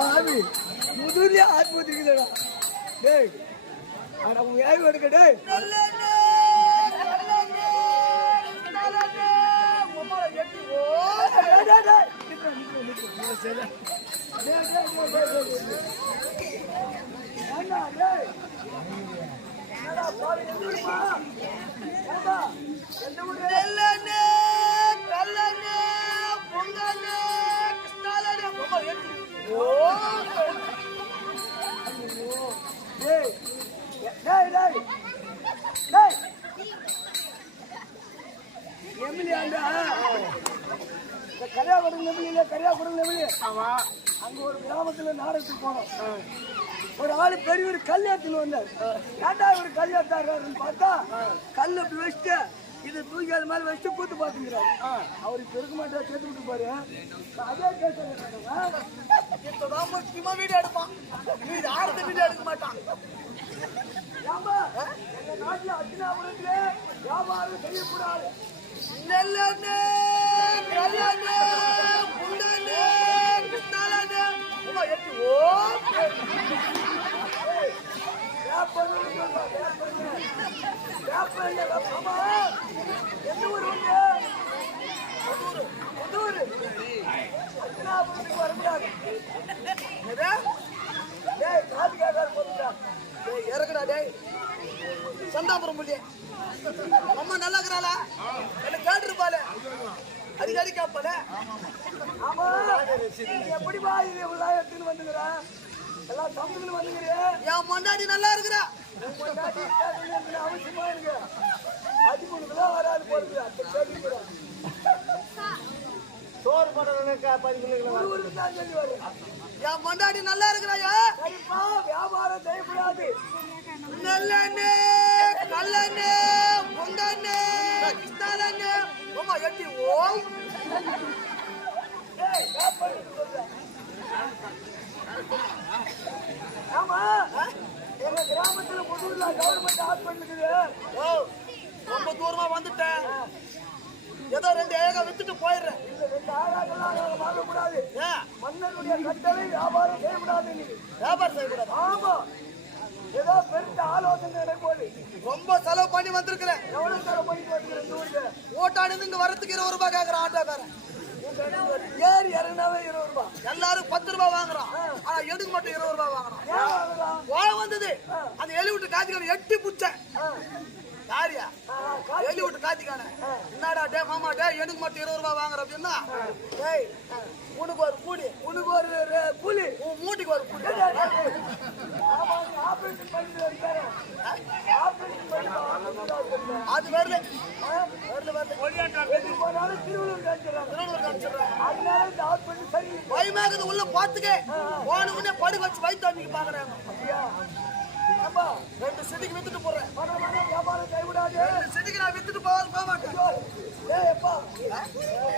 ஆமி முதுகுலயே ஆஸ்பத்திரி இருக்குதுடா டேய் அட உங்க ஏவி எடுக்க டேய் டேய், டேய், டேய். நிக்கு, நிக்கு, நிக்கு. சரி. டேய், டேய், டேய், டேய், டேய், டேய். ஏண்டா, டேய்? என்னடா, பாரு, எந்திரிம்மா. ஏண்டா, எந்த ஊரு? டேய், டேய், டேய். டேய். எம்எல்ஏண்டா இந்த கரியாகுடம் நெமிலியில கரியாகுடம் நெமிலி ஆமா அங்க ஒரு கிராமத்துல நாடகத்துக்கு போனோம். ஒரு ஆளு பெரிய ஒரு கல் எடுத்துன்னு வந்தார். ஏன்டா ஒரு கல் எடுத்தாருன்னு பார்த்தா கல் அப்படி வச்சுட்டு இது தூக்கி அது மேல வச்சுட்டு கூத்து பாத்துக்கிறாரு அவர் இப்ப இருக்க மாட்டா சேர்த்து விட்டு பாரு. அதே கேட்டு இப்பதான் முக்கியமா வீடியோ எடுப்பான். இது ஆரத்த வீடியோ எடுக்க மாட்டான். நாட்டுல அத்தினாபுரத்துல வியாபாரம் செய்யக்கூடாது. நெல்லண்ணே கல்லண்ணே உமா எட்டி ஓ சந்தாபுரம் புள்ளி அம்மா நல்லா இருக்கிறாளா என்ன கேட்டுருப்பாளே அதிகாரி கேட்பாளே ஆமா, நீ எப்படிப்பா இது இவ்வளவு எடுத்துன்னு எல்லாம் சமத்துக்குன்னு வந்துக்கிறே. என் முன்னாடி நல்லா இருக்கிறா அவசியமா இருக்கு. வராது போறது. அப்ப கேட்டுக்கிறேன். சோறு போடுறதுக்கு ஊருக்கு தான் சொல்லி வரும். என் முன்னாடி நல்லா இருக்கிறாயா வியாபாரம் செய்யக்கூடாது நல்லண்ணே கல்லண்ணே புண்டண்ணே கிருஷ்ணாலண்ணே உமா எட்டி ஓ ரொம்ப தூரமா வந்துட்டேன். ஏதோ ரெண்டு ஏக வித்துட்டு போயிடுறேன். மன்னனுடைய கட்டளை வியாபாரம் செய்யக்கூடாது. வியாபாரம் செய்யக்கூடாது ஆமா ஏதோ பெருத்த ஆலோசனை நடக்கும்போது ரொம்ப செலவு பண்ணி வந்திருக்கிறேன் எவ்வளவு வந்துக்கிற இந்த ஊருக்கு ஓட்டானது இங்க வரத்துக்கு இருபது ரூபாய் கேட்கறான் ஆட்டோக்காரன். ஏறி இறங்கினாவே இருபது ரூபாய் எல்லாரும் பத்து ரூபாய் வாங்குறான். ஆனா எதுக்கு மட்டும் இருபது ரூபாய் வாங்குறான்? கோவம் வந்தது. அந்த எலி விட்டு காத்திக்கான எட்டி புச்சேன் யாரியா எலி விட்டு காத்திக்கான. என்னடா டே மாமா டே எனக்கு மட்டும் இருபது ரூபாய் வாங்குற அப்படின்னா டேய் உனக்கு ஒரு கூலி. உனக்கு ஒரு கூலி. உன் மூட்டிக்கு ஒரு கூலி. பயமாக்குது உள்ள பாத்துக்க போன உடனே படுக்க வச்சு வயிற்று அன்னைக்கு பாக்குறாங்க அப்பா ரெண்டு சிட்டிக்கு வித்துட்டு போறேன். வியாபாரம் செய்யக்கூடாது ரெண்டு சிட்டிக்கு நான் வித்துட்டு போக போக மாட்டேன். ஏய்